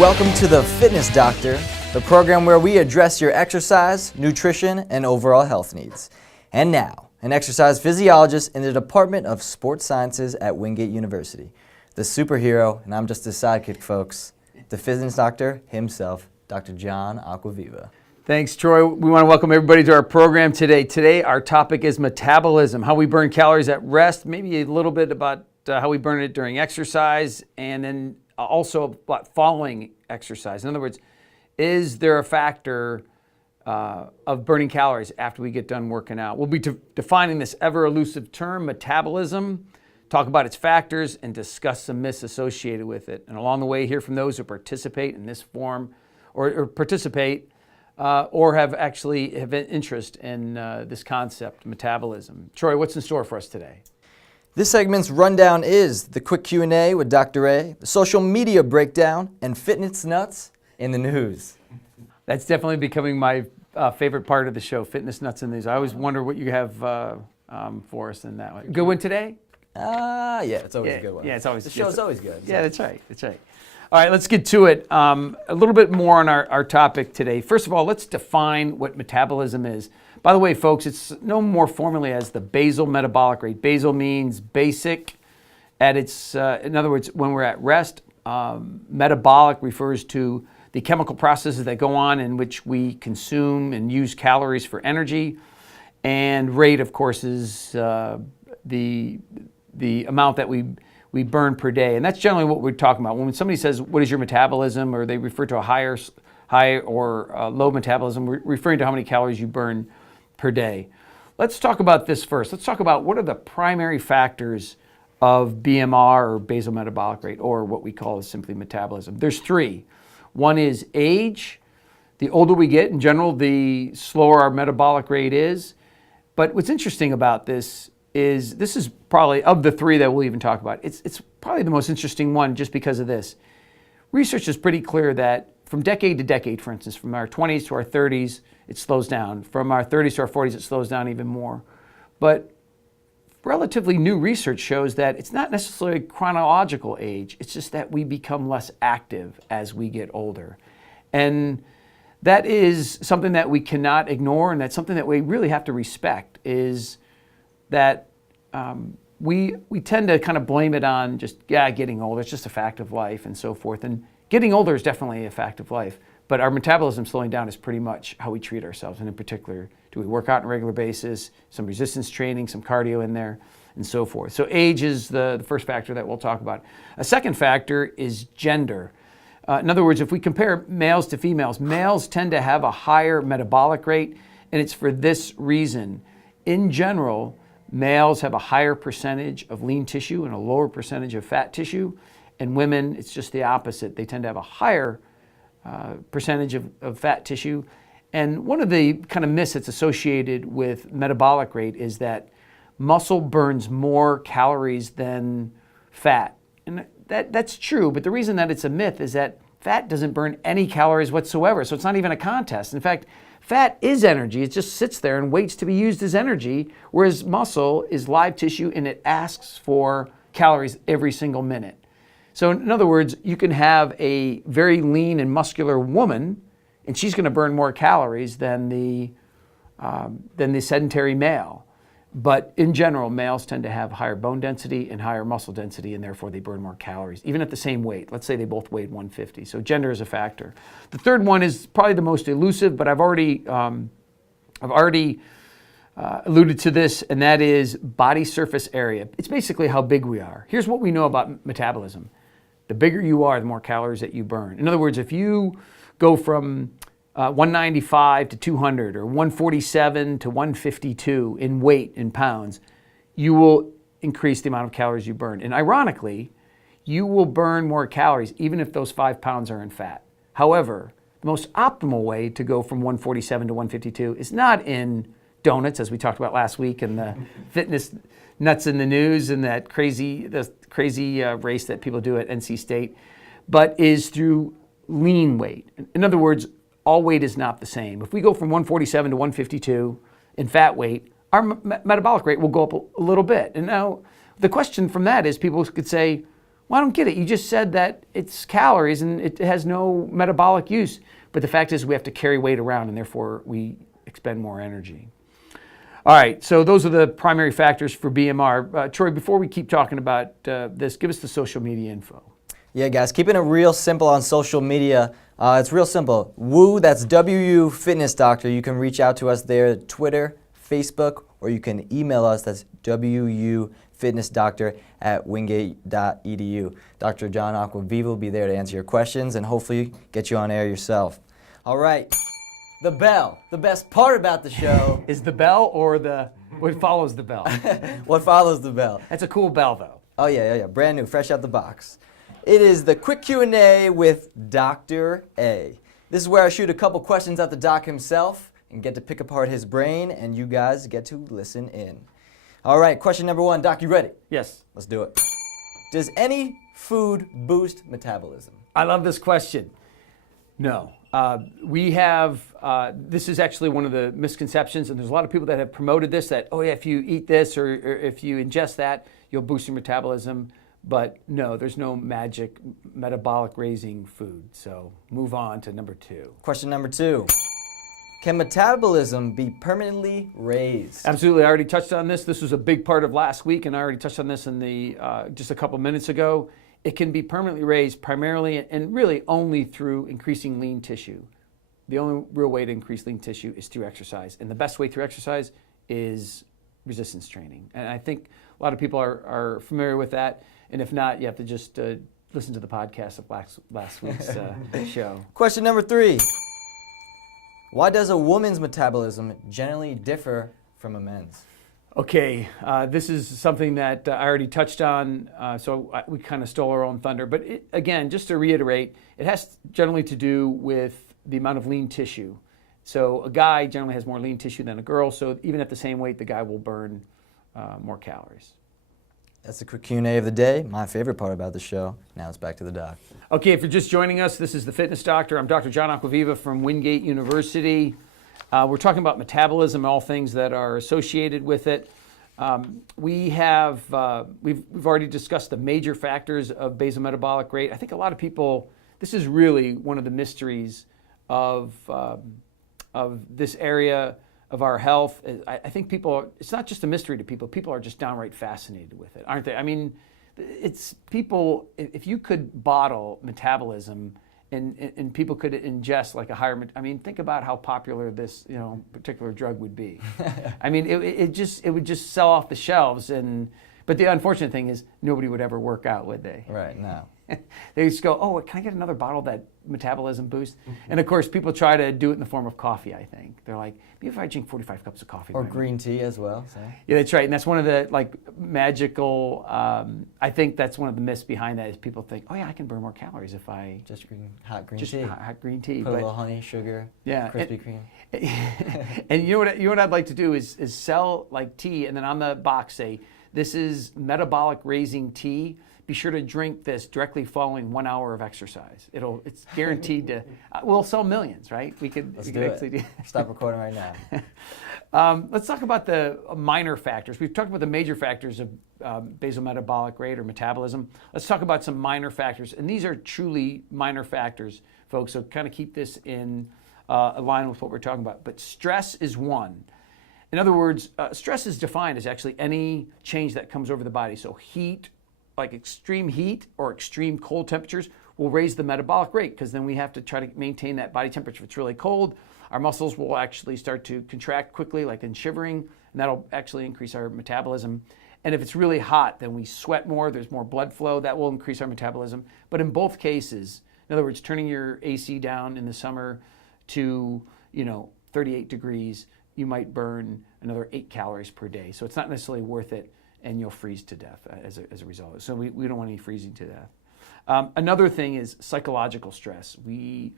Welcome to the Fitness Doctor, the program where we address your exercise, nutrition, and overall health needs. And now, an exercise physiologist in the Department of Sports Sciences at Wingate University, the superhero, and I'm just his sidekick, folks, the Fitness Doctor himself, Dr. John Acquaviva. Thanks, Troy. We want to welcome everybody to our program today. Today, our topic is metabolism, how we burn calories at rest, maybe a little bit about how we burn it during exercise, and then also about following exercise. In other words, is there a factor of burning calories after we get done working out? We'll be defining this ever elusive term, metabolism, talk about its factors, and discuss some myths associated with it. And along the way, hear from those who participate in this form or participate or have an interest in this concept, metabolism. Troy, what's in store for us today? This segment's rundown is the quick Q&A with Dr. A, the social media breakdown, and fitness nuts in the news. That's definitely becoming my favorite part of the show, fitness nuts in the news. I always wonder what you have for us in that one. Good one today? Yeah, it's always a good one. Yeah, it's always. The show's always good. Yeah, that's right. All right, let's get to it. A little bit more on our topic today. First of all, let's define what metabolism is. By the way, folks, it's known more formally as the basal metabolic rate. Basal means basic. At its, in other words, when we're at rest, metabolic refers to the chemical processes that go on in which we consume and use calories for energy. And rate, of course, is the amount that we burn per day. And that's generally what we're talking about. When somebody says, what is your metabolism, or they refer to a high or low metabolism, we're referring to how many calories you burn per day. Let's talk about this first. Let's talk about what are the primary factors of BMR, or basal metabolic rate, or what we call simply metabolism. There's three. One is age. The older we get, in general, the slower our metabolic rate is. But what's interesting about this is probably, of the three that we'll even talk about, it's probably the most interesting one just because of this. Research is pretty clear that from decade to decade, for instance, from our 20s to our 30s, it slows down. From our 30s to our 40s, it slows down even more. But relatively new research shows that it's not necessarily chronological age, it's just that we become less active as we get older. And that is something that we cannot ignore, and that's something that we really have to respect, is that we tend to kind of blame it on just, getting older, it's just a fact of life and so forth. And getting older is definitely a fact of life, but our metabolism slowing down is pretty much how we treat ourselves. And in particular, do we work out on a regular basis, some resistance training, some cardio in there, and so forth. So age is the first factor that we'll talk about. A second factor is gender. In other words, if we compare males to females, males tend to have a higher metabolic rate, and it's for this reason. In general, males have a higher percentage of lean tissue and a lower percentage of fat tissue. And women, it's just the opposite. They tend to have a higher percentage of fat tissue. And one of the kind of myths that's associated with metabolic rate is that muscle burns more calories than fat. And that's true, but the reason that it's a myth is that fat doesn't burn any calories whatsoever, so it's not even a contest. In fact, fat is energy. It just sits there and waits to be used as energy, whereas muscle is live tissue and it asks for calories every single minute. So in other words, you can have a very lean and muscular woman, and she's going to burn more calories than the sedentary male. But in general, males tend to have higher bone density and higher muscle density, and therefore they burn more calories, even at the same weight. Let's say they both weighed 150. So gender is a factor. The third one is probably the most elusive, but I've already alluded to this, and that is body surface area. It's basically how big we are. Here's what we know about metabolism. The bigger you are, the more calories that you burn. In other words, if you go from 195 to 200 or 147 to 152 in weight in pounds, you will increase the amount of calories you burn. And ironically, you will burn more calories even if those 5 pounds are in fat. However, the most optimal way to go from 147 to 152 is not in donuts, as we talked about last week, and the fitness nuts in the news and the crazy race that people do at NC State, but is through lean weight. In other words, all weight is not the same. If we go from 147 to 152 in fat weight, our metabolic rate will go up a little bit. And now the question from that is, people could say, Well, I don't get it. You just said that it's calories and it has no metabolic use. But the fact is we have to carry weight around and therefore we expend more energy. All right, so those are the primary factors for BMR. Troy, before we keep talking about this, give us the social media info. Yeah, guys, keeping it real simple on social media. It's real simple. Woo, that's WU Fitness Doctor. You can reach out to us there, Twitter, Facebook, or you can email us. That's wufitnessdoctor@wingate.edu. Dr. John Aquaviva will be there to answer your questions and hopefully get you on air yourself. All right, the bell. The best part about the show is the bell or what follows the bell? What follows the bell. That's a cool bell, though. Oh, yeah. Brand new, fresh out the box. It is the quick Q&A with Dr. A. This is where I shoot a couple questions at the doc himself and get to pick apart his brain, and you guys get to listen in. All right, question number 1. Doc, you ready? Yes. Let's do it. Does any food boost metabolism? I love this question. No. We have, this is actually one of the misconceptions, and there's a lot of people that have promoted this, that, oh yeah, if you eat this or if you ingest that, you'll boost your metabolism. But no, there's no magic metabolic raising food. So move on to number 2. Question number 2. Can metabolism be permanently raised? Absolutely. I already touched on this. This was a big part of last week, and I already touched on this in the just a couple minutes ago. It can be permanently raised primarily and really only through increasing lean tissue. The only real way to increase lean tissue is through exercise. And the best way through exercise is resistance training. And I think a lot of people are familiar with that. And if not, you have to just listen to the podcast of last week's show. Question number 3. Why does a woman's metabolism generally differ from a men's? Okay, this is something that I already touched on, we kind of stole our own thunder. But again, just to reiterate, it has generally to do with the amount of lean tissue. So a guy generally has more lean tissue than a girl, so even at the same weight, the guy will burn more calories. That's the quick Q&A of the day, my favorite part about the show. Now it's back to the doc. Okay, if you're just joining us, this is the Fitness Doctor. I'm Dr. John Aquaviva from Wingate University. We're talking about metabolism and all things that are associated with it. We've already discussed the major factors of basal metabolic rate. I think a lot of people, this is really one of the mysteries of this area of our health. I think it's not just a mystery to people. People are just downright fascinated with it, aren't they? I mean, it's people, if you could bottle metabolism and people could ingest like a higher, I mean, think about how popular this particular drug would be. I mean, it would just sell off the shelves. But the unfortunate thing is nobody would ever work out, would they? Right, no. They just go, oh, can I get another bottle of that metabolism boost? And of course, people try to do it in the form of coffee, I think. They're like, maybe if I drink 45 cups of coffee. Or green tea as well. So. Yeah, that's right. And that's one of the magical, I think that's one of the myths behind that is people think, oh yeah, I can burn more calories if I just hot green tea. Hot green tea. Put a little honey, sugar, Krispy Kreme. And you know what I'd like to do is sell like tea and then on the box say, this is metabolic raising tea. Be sure to drink this directly following 1 hour of exercise. It's guaranteed to. We'll sell millions, right? We could actually do. Stop recording right now. Let's talk about the minor factors. We've talked about the major factors of basal metabolic rate or metabolism. Let's talk about some minor factors, and these are truly minor factors, folks. So kind of keep this in line with what we're talking about. But stress is one. In other words, stress is defined as actually any change that comes over the body. So heat, like extreme heat or extreme cold temperatures, will raise the metabolic rate because then we have to try to maintain that body temperature. If it's really cold, our muscles will actually start to contract quickly, like in shivering, and that'll actually increase our metabolism. And if it's really hot, then we sweat more, there's more blood flow, that will increase our metabolism. But in both cases, in other words, turning your AC down in the summer to 38 degrees, you might burn another 8 calories per day. So it's not necessarily worth it, and you'll freeze to death as a result. So we don't want any freezing to death. Another thing is psychological stress. We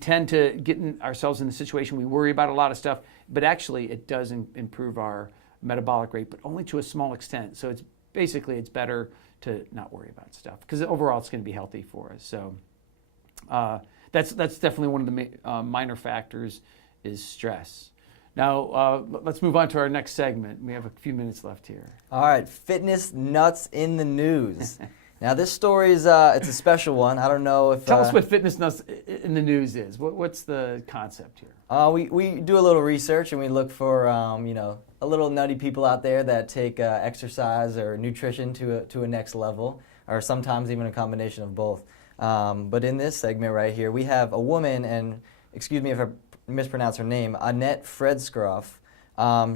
tend to get ourselves in a situation, we worry about a lot of stuff, but actually it does improve our metabolic rate, but only to a small extent. So it's better to not worry about stuff because overall it's going to be healthy for us. So that's definitely one of the minor factors is stress. Now, let's move on to our next segment. We have a few minutes left here. All right, fitness nuts in the news. Now this story is it's a special one. I don't know if Tell us what Fitness Nuts in the News is. What's the concept here? We do a little research and we look for a little nutty people out there that take exercise or nutrition to a next level, or sometimes even a combination of both. But in this segment right here, we have a woman, and excuse me if I mispronounce her name, Annette Fredscroff.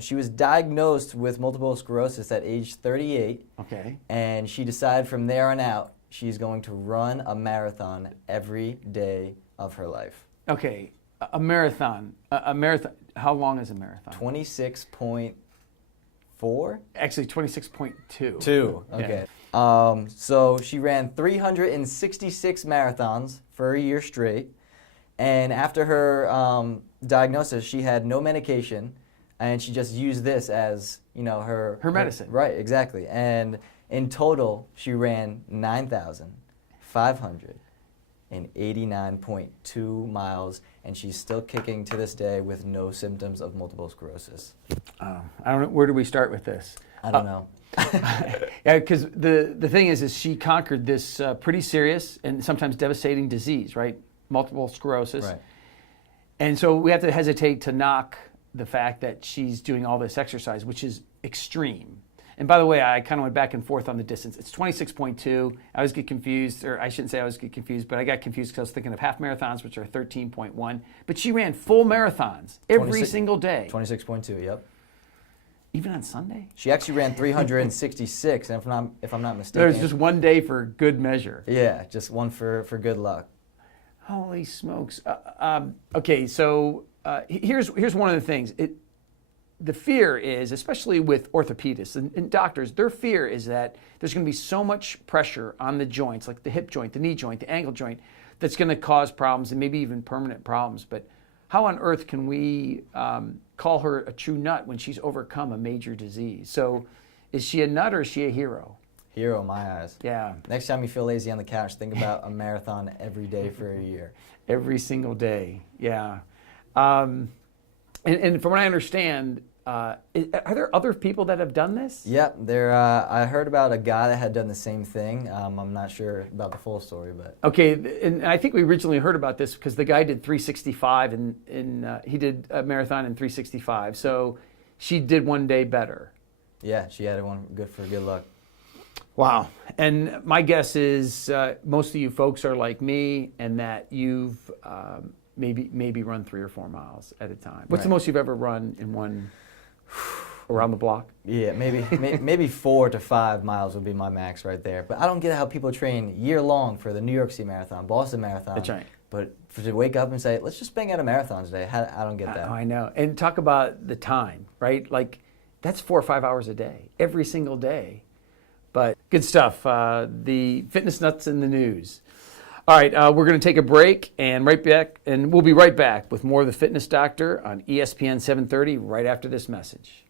She was diagnosed with multiple sclerosis at age 38. Okay. And she decided from there on out she's going to run a marathon every day of her life. Okay, a marathon. A marathon. How long is a marathon? 26.4? Actually, 26.2. 2. Okay. Yeah. So she ran 366 marathons for a year straight. And after her diagnosis, she had no medication. And she just used this as, her medicine. Right, exactly. And in total, she ran 9,589.2 miles, and she's still kicking to this day with no symptoms of multiple sclerosis. I don't know. Where do we start with this? I don't know. Yeah, because the thing is she conquered this pretty serious and sometimes devastating disease, right? Multiple sclerosis. Right. And so we have to hesitate to knock the fact that she's doing all this exercise, which is extreme. And by the way, I kind of went back and forth on the distance. It's 26.2. I always get confused, or I shouldn't say I always get confused, but I got confused because I was thinking of half marathons, which are 13.1. But she ran full marathons every single day. 26.2, yep. Even on Sunday? She actually ran 366, and if I'm not mistaken. There's just one day for good measure. Yeah, just one for good luck. Holy smokes. Okay, so here's one of the things. The fear is, especially with orthopedists and doctors, their fear is that there's going to be so much pressure on the joints, like the hip joint, the knee joint, the ankle joint, that's going to cause problems and maybe even permanent problems. But how on earth can we call her a true nut when she's overcome a major disease? So is she a nut or is she a hero? Hero in my eyes. Yeah. Next time you feel lazy on the couch, think about a marathon every day for a year. Every single day, yeah. And from what I understand, are there other people that have done this? Yep, I heard about a guy that had done the same thing. I'm not sure about the full story, but okay. And I think we originally heard about this because the guy did 365, and he did a marathon in 365. So she did one day better. Yeah, she had one good for good luck. Wow. And my guess is most of you folks are like me, and that you've maybe run 3 or 4 miles at a time. What's the most you've ever run in one around the block? Yeah, maybe 4 to 5 miles would be my max right there. But I don't get how people train year long for the New York City Marathon, Boston Marathon. That's right. But to wake up and say, let's just bang out a marathon today, I don't get that. I know. And talk about the time, right? Like that's 4 or 5 hours a day, every single day. But good stuff. The Fitness Nuts in the News. All right, we're going to take a break and we'll be right back with more of the Fitness Doctor on ESPN 730 right after this message.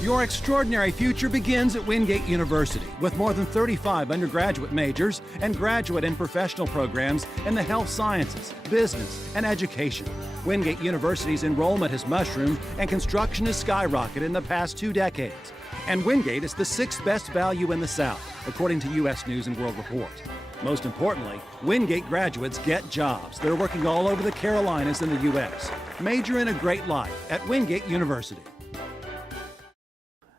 Your extraordinary future begins at Wingate University with more than 35 undergraduate majors and graduate and professional programs in the health sciences, business, and education. Wingate University's enrollment has mushroomed and construction has skyrocketed in the past 2 decades. And Wingate is the 6th best value in the South, according to U.S. News and World Report. Most importantly, Wingate graduates get jobs. They're working all over the Carolinas and the U.S. Major in a great life at Wingate University.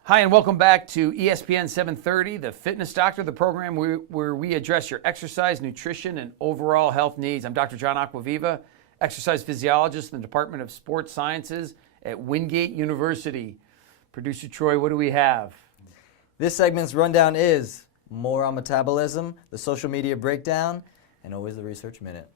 Hi, and welcome back to ESPN 730, the Fitness Doctor, the program where we address your exercise, nutrition, and overall health needs. I'm Dr. John Acquaviva, exercise physiologist in the Department of Sports Sciences at Wingate University. Producer Troy, what do we have? This segment's rundown is more on metabolism, the social media breakdown, and always the research minute.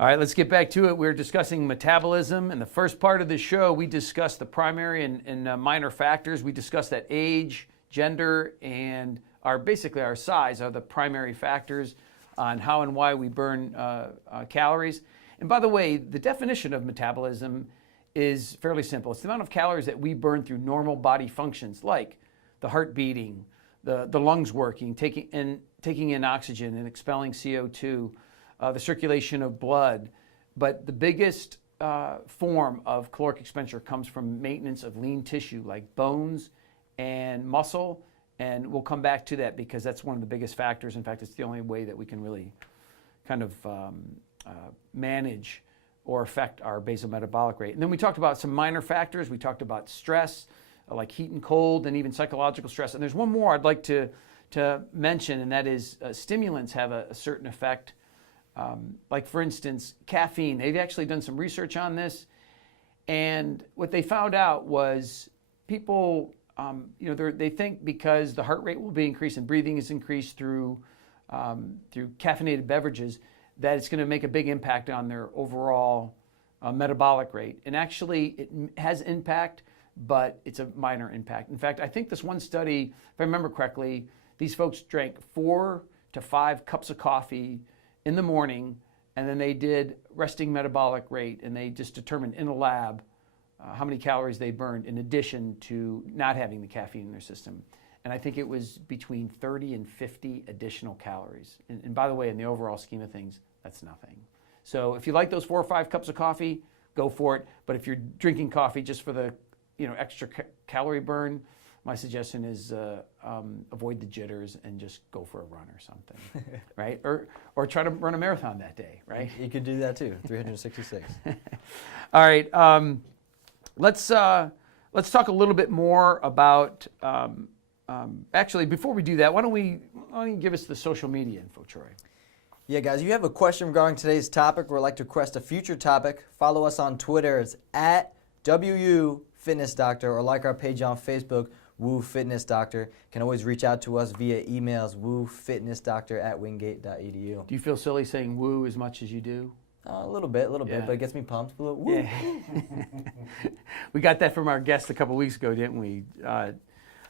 All right, let's get back to it. We're discussing metabolism. In the first part of the show, we discussed the primary and minor factors. We discussed that age, gender, and basically our size are the primary factors on how and why we burn calories. And by the way, the definition of metabolism is fairly simple. It's the amount of calories that we burn through normal body functions, like the heart beating, the lungs working, taking in oxygen and expelling CO2, the circulation of blood. But the biggest form of caloric expenditure comes from maintenance of lean tissue like bones and muscle And we'll come back to that because that's one of the biggest factors. In fact, it's the only way that we can really kind of manage or affect our basal metabolic rate. And then we talked about some minor factors. We talked about stress, like heat and cold, and even psychological stress. And there's one more I'd like to mention, and that is stimulants have a certain effect. Like, for instance, caffeine. They've actually done some research on this. And what they found out was people, they think because the heart rate will be increased and breathing is increased through caffeinated beverages, that it's going to make a big impact on their overall metabolic rate. And actually, it has impact, but it's a minor impact. In fact, I think this one study, if I remember correctly, these folks drank 4 to 5 cups of coffee in the morning, and then they did resting metabolic rate, and they just determined in a lab how many calories they burned in addition to not having the caffeine in their system. And I think it was between 30 and 50 additional calories. And by the way, in the overall scheme of things, that's nothing. So if you like those 4 or 5 cups of coffee, go for it. But if you're drinking coffee just for the extra calorie burn, my suggestion is avoid the jitters and just go for a run or something, right? Or try to run a marathon that day, right? You could do that too, 366. All right, let's talk a little bit more about. Actually, before we do that, why don't you give us the social media info, Troy? Yeah, guys, if you have a question regarding today's topic or would like to request a future topic, follow us on Twitter. It's at WU Fitness Doctor, or like our page on Facebook, Woo Fitness Doctor. Can always reach out to us via emails, woofitnessdoctor@wingate.edu. Do you feel silly saying woo as much as you do? A little bit, but it gets me pumped. Woo. Yeah. We got that from our guest a couple weeks ago, didn't we?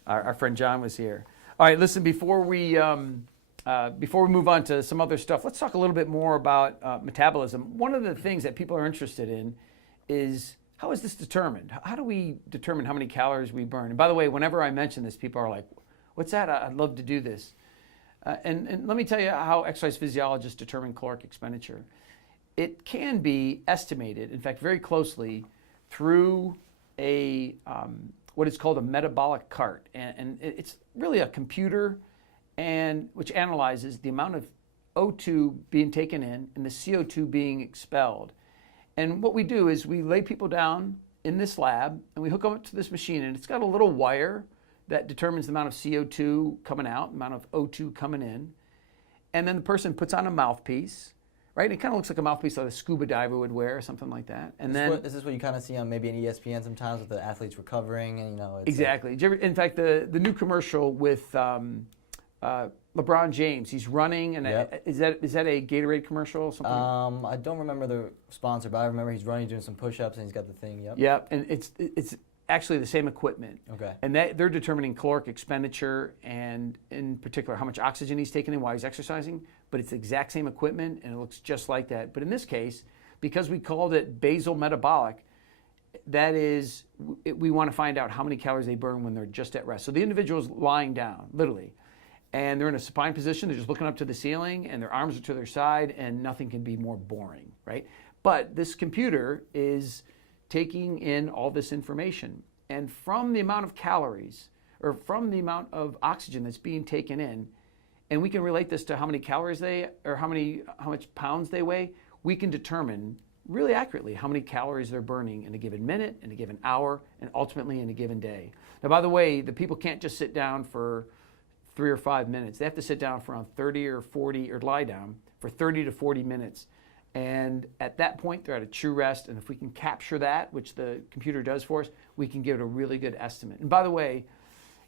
Our friend John was here. All right, listen, before we move on to some other stuff, let's talk a little bit more about metabolism. One of the things that people are interested in is, how is this determined? How do we determine how many calories we burn? And by the way, whenever I mention this, people are like, what's that? I'd love to do this. And let me tell you how exercise physiologists determine caloric expenditure. It can be estimated, in fact, very closely, through what is called a metabolic cart. And it's really a computer which analyzes the amount of O2 being taken in and the CO2 being expelled. And what we do is we lay people down in this lab and we hook them up to this machine, and it's got a little wire that determines the amount of CO2 coming out, the amount of O2 coming in. And then the person puts on a mouthpiece, right? It kind of looks like a mouthpiece like a scuba diver would wear or something like that. And is this what you kind of see on maybe an ESPN sometimes with the athletes recovering? And it's exactly. In fact, the new commercial with LeBron James, he's running, and Yep. Is that a Gatorade commercial or something? I don't remember the sponsor, but I remember he's running, doing some push-ups, and he's got the thing. Yep. Yep, and it's actually the same equipment. Okay. And they're determining caloric expenditure, and in particular how much oxygen he's taking in while he's exercising. But it's the exact same equipment, and it looks just like that. But in this case, because we called it basal metabolic, that is, we want to find out how many calories they burn when they're just at rest. So the individual's lying down, literally, and they're in a supine position. They're just looking up to the ceiling, and their arms are to their side, and nothing can be more boring, right? But this computer is taking in all this information, and from the amount of calories, or from the amount of oxygen that's being taken in, and we can relate this to how many calories how much pounds they weigh, we can determine really accurately how many calories they're burning in a given minute, in a given hour, and ultimately in a given day. Now, by the way, the people can't just sit down for 3 or 5 minutes. They have to sit down for around 30 or 40, or lie down for 30 to 40 minutes. And at that point, they're at a true rest. And if we can capture that, which the computer does for us, we can give it a really good estimate. And by the way,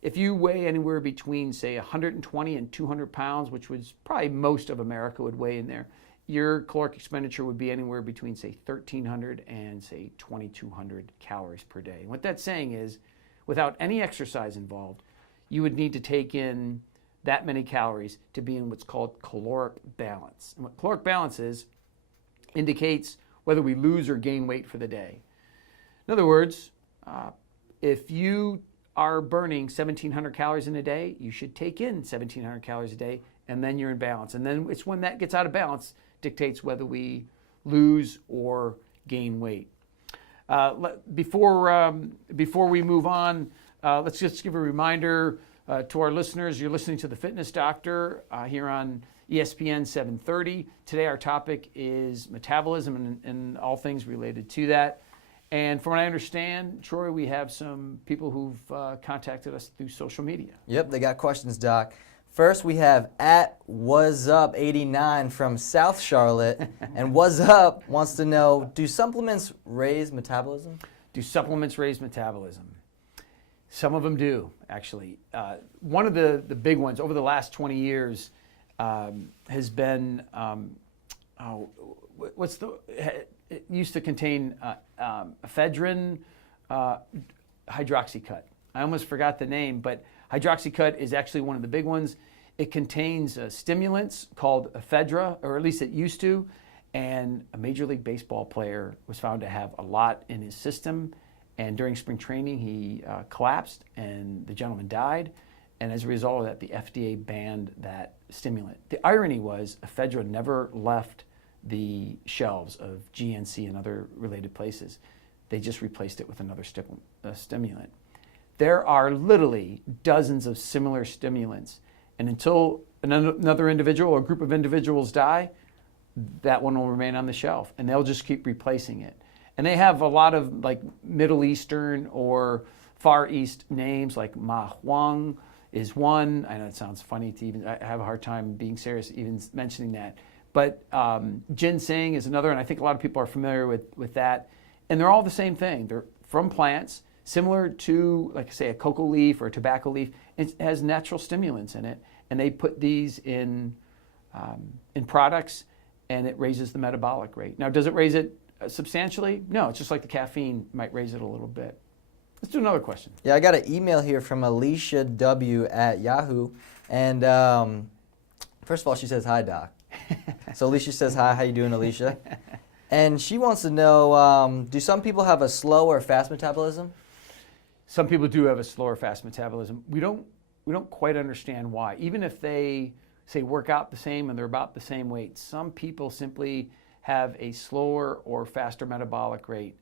if you weigh anywhere between, say, 120 and 200 pounds, which was probably most of America would weigh in there, your caloric expenditure would be anywhere between, say, 1,300 and, say, 2,200 calories per day. And what that's saying is, without any exercise involved, you would need to take in that many calories to be in what's called caloric balance. And what caloric balance is, indicates whether we lose or gain weight for the day. In other words, if you are burning 1,700 calories in a day, you should take in 1,700 calories a day, and then you're in balance. And then it's when that gets out of balance, dictates whether we lose or gain weight. Before we move on, let's just give a reminder. To our listeners, you're listening to The Fitness Doctor here on ESPN 730. Today our topic is metabolism and all things related to that. And from what I understand, Troy, we have some people who've contacted us through social media. Yep, they got questions, Doc. First, we have @WasUp89 from South Charlotte. And What's Up wants to know, do supplements raise metabolism? Do supplements raise metabolism? Some of them do, actually. One of the big ones over the last 20 years has been, it used to contain ephedrine, hydroxycut. I almost forgot the name, but hydroxycut is actually one of the big ones. It contains stimulants called ephedra, or at least it used to, and a Major League Baseball player was found to have a lot in his system, and during spring training he collapsed and the gentleman died, and as a result of that the FDA banned that stimulant. The irony was ephedra never left the shelves of GNC and other related places. They just replaced it with another stimulant. There are literally dozens of similar stimulants, and until another individual or group of individuals die, that one will remain on the shelf, and they'll just keep replacing it. And they have a lot of like Middle Eastern or Far East names, like Ma Huang is one. I know it sounds funny to even, I have a hard time being serious even mentioning that. But ginseng is another, and I think a lot of people are familiar with that. And they're all the same thing. They're from plants, similar to, like say, a cocoa leaf or a tobacco leaf. It has natural stimulants in it, and they put these in products, and it raises the metabolic rate. Now, does it raise it substantially? No, it's just like the caffeine might raise it a little bit. Let's do another question. Yeah, I got an email here from Alicia W. at Yahoo, and first of all, she says, hi, Doc. So Alicia says, hi, how you doing, Alicia? And she wants to know, do some people have a slow or fast metabolism? Some people do have a slow or fast metabolism. We don't quite understand why. Even if they say work out the same and they're about the same weight, some people simply have a slower or faster metabolic rate,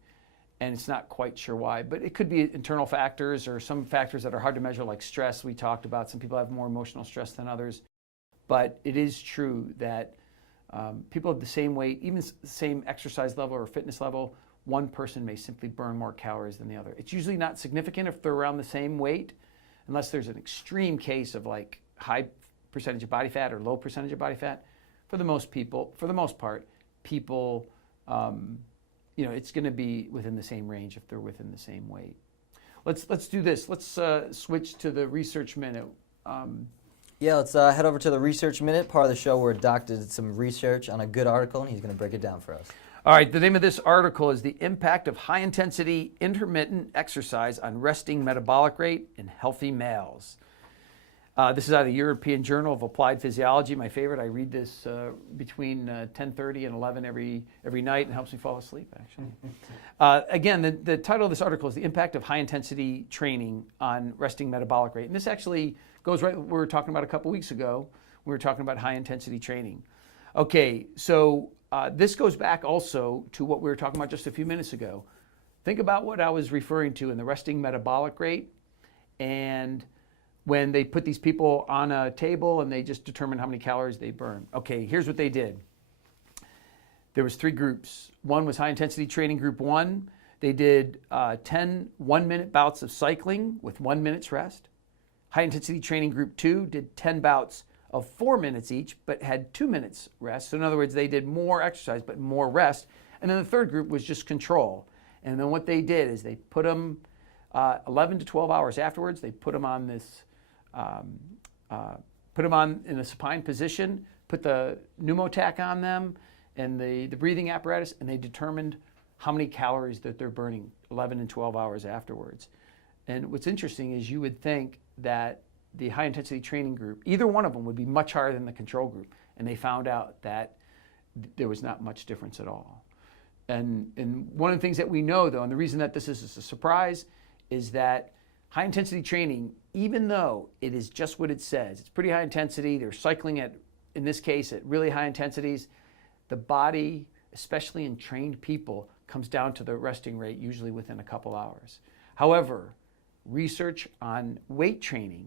and it's not quite sure why. But it could be internal factors or some factors that are hard to measure, like stress we talked about. Some people have more emotional stress than others. But it is true that people of the same weight, even the same exercise level or fitness level, one person may simply burn more calories than the other. It's usually not significant if they're around the same weight, unless there's an extreme case of like high percentage of body fat or low percentage of body fat. For the most part, people, it's going to be within the same range if they're within the same weight. Let's do this. Let's switch to the research minute. Yeah, let's head over to the Research Minute, part of the show where Doc did some research on a good article, and he's going to break it down for us. All right, the name of this article is The Impact of High-Intensity Intermittent Exercise on Resting Metabolic Rate in Healthy Males. This is out of the European Journal of Applied Physiology, my favorite. I read this between 10:30 and 11 every night, and helps me fall asleep, actually. Again, the title of this article is The Impact of High-Intensity Training on Resting Metabolic Rate. And this actually goes right what we were talking about a couple weeks ago. We were talking about high-intensity training. Okay, so this goes back also to what we were talking about just a few minutes ago. Think about what I was referring to in the resting metabolic rate, and when they put these people on a table and they just determine how many calories they burn. Okay, here's what they did. There was 3 groups. One was high-intensity training group 1. They did 10 one-minute bouts of cycling with 1 minute's rest. High-intensity training group 2 did 10 bouts of 4 minutes each, but had 2 minutes rest. So in other words, they did more exercise, but more rest. And then the third group was just control. And then what they did is they put them 11 to 12 hours afterwards, they put them on this, in a supine position, put the pneumotac on them and the breathing apparatus, and they determined how many calories that they're burning 11 and 12 hours afterwards. And what's interesting is you would think that the high intensity training group, either one of them would be much higher than the control group. And they found out that there was not much difference at all. And one of the things that we know, though, and the reason that this is a surprise, is that high intensity training, even though it is just what it says, it's pretty high intensity, they're cycling at, in this case, at really high intensities, the body, especially in trained people, comes down to the resting rate usually within a couple hours. However, research on weight training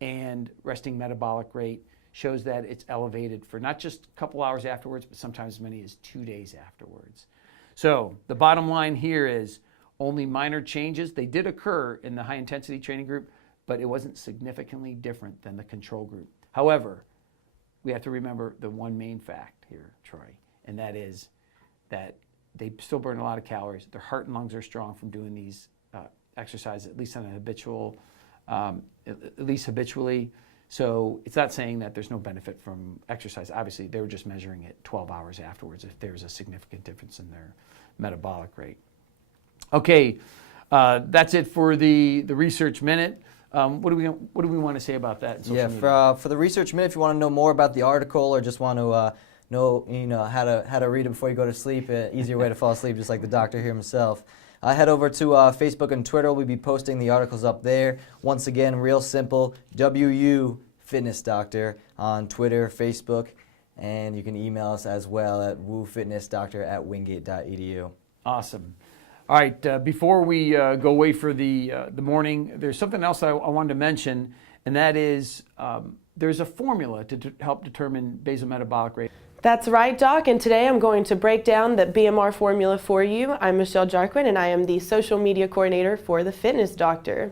and resting metabolic rate shows that it's elevated for not just a couple hours afterwards, but sometimes as many as 2 days afterwards. So the bottom line here is only minor changes. They did occur in the high intensity training group, but it wasn't significantly different than the control group. However, we have to remember the one main fact here, Troy, and that is that they still burn a lot of calories. Their heart and lungs are strong from doing these exercises, at least on a habitual, at least habitually. So it's not saying that there's no benefit from exercise. Obviously, they were just measuring it 12 hours afterwards if there's a significant difference in their metabolic rate. Okay, that's it for the research minute. What do we want to say about that in social media? For the research minute, if you want to know more about the article or just want to know how to read it before you go to sleep, easier way to fall asleep, just like the doctor here himself. Head over to Facebook and Twitter. We'll be posting the articles up there. Once again, real simple, WU Fitness Doctor on Twitter, Facebook, and you can email us as well at woofitnessdoctor@wingate.edu. Awesome. All right, before we go away for the morning, there's something else I wanted to mention, and that is there's a formula to help determine basal metabolic rate. That's right, Doc, and today I'm going to break down the BMR formula for you. I'm Michelle Jarquin, and I am the social media coordinator for the Fitness Doctor.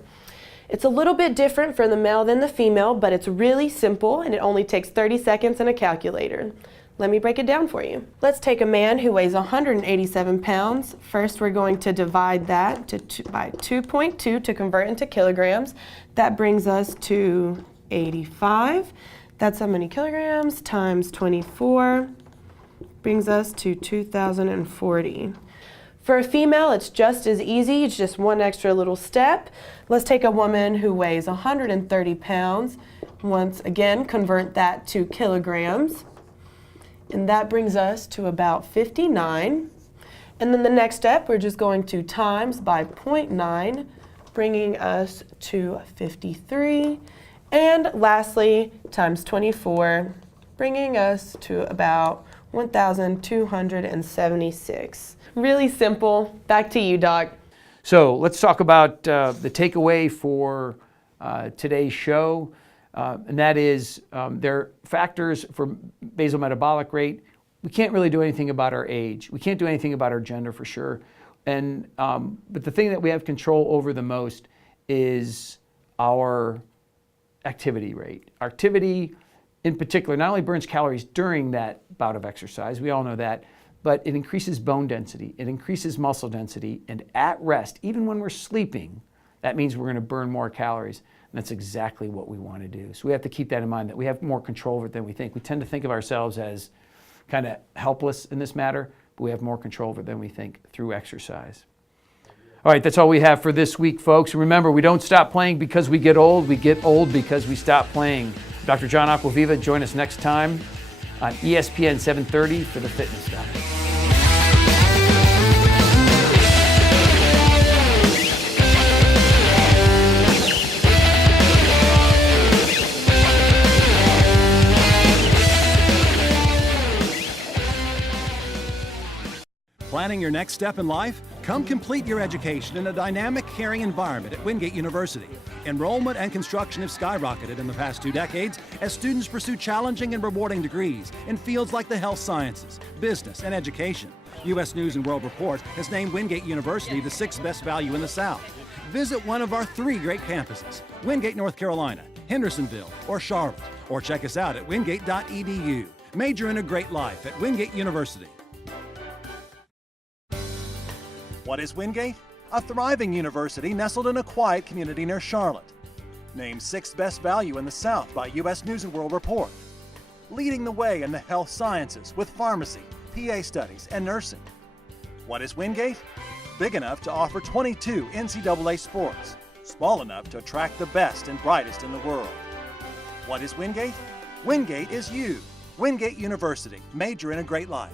It's a little bit different for the male than the female, but it's really simple, and it only takes 30 seconds and a calculator. Let me break it down for you. Let's take a man who weighs 187 pounds. First, we're going to divide that by 2.2 to convert into kilograms. That brings us to 85. That's how many kilograms times 24 brings us to 2,040. For a female, it's just as easy. It's just one extra little step. Let's take a woman who weighs 130 pounds. Once again, convert that to kilograms. And that brings us to about 59. And then the next step, we're just going to times by 0.9, bringing us to 53. And lastly, times 24, bringing us to about 1,276. Really simple. Back to you, Doc. So let's talk about the takeaway for today's show, and that is there are factors for basal metabolic rate. We can't really do anything about our age. We can't do anything about our gender for sure. And but the thing that we have control over the most is our activity rate. Our activity in particular not only burns calories during that bout of exercise, we all know that, but it increases bone density, it increases muscle density, and at rest, even when we're sleeping, that means we're going to burn more calories, and that's exactly what we want to do. So we have to keep that in mind, that we have more control over it than we think. We tend to think of ourselves as kind of helpless in this matter, but we have more control over it than we think through exercise. All right, that's all we have for this week, folks. Remember, we don't stop playing because we get old because we stop playing. Dr. John Aquaviva, join us next time on ESPN 730 for the Fitness Doctor. Planning your next step in life? Come complete your education in a dynamic, caring environment at Wingate University. Enrollment and construction have skyrocketed in the past 2 decades as students pursue challenging and rewarding degrees in fields like the health sciences, business, and education. U.S. News & World Report has named Wingate University the 6th best value in the South. Visit one of our 3 great campuses, Wingate, North Carolina, Hendersonville, or Charlotte, or check us out at wingate.edu. Major in a great life at Wingate University. What is Wingate? A thriving university nestled in a quiet community near Charlotte. Named 6th best value in the South by U.S. News & World Report. Leading the way in the health sciences with pharmacy, PA studies, and nursing. What is Wingate? Big enough to offer 22 NCAA sports. Small enough to attract the best and brightest in the world. What is Wingate? Wingate is you. Wingate University. Major in a great life.